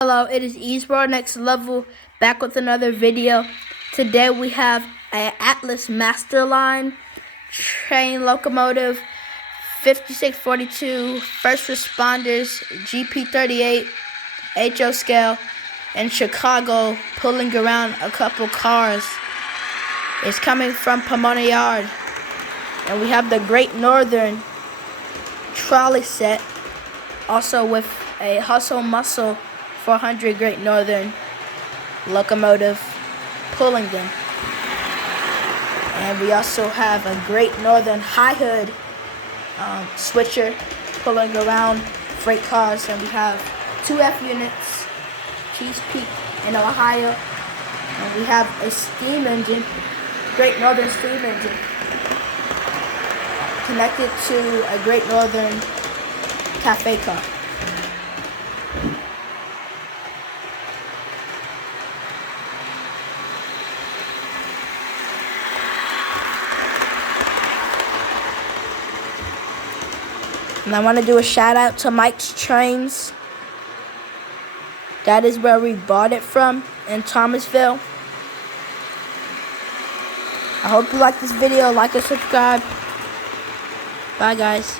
Hello, it is Esports Next Level back with another video. Today we have an Atlas Masterline train locomotive 5642 first responders GP38 HO scale in Chicago pulling around a couple cars. It's coming from Pomona Yard, and we have the Great Northern trolley set, also with a Hustle Muscle 400 Great Northern locomotive pulling them. And we also have a Great Northern high hood switcher pulling around freight cars. And we have 2 F units, Chesapeake in Ohio. And we have a steam engine, Great Northern steam engine, connected to a Great Northern cafe car. And I want to do a shout out to Mike's Trains. That is where we bought it from, in Thomasville. I hope you like this video. Like and subscribe. Bye, guys.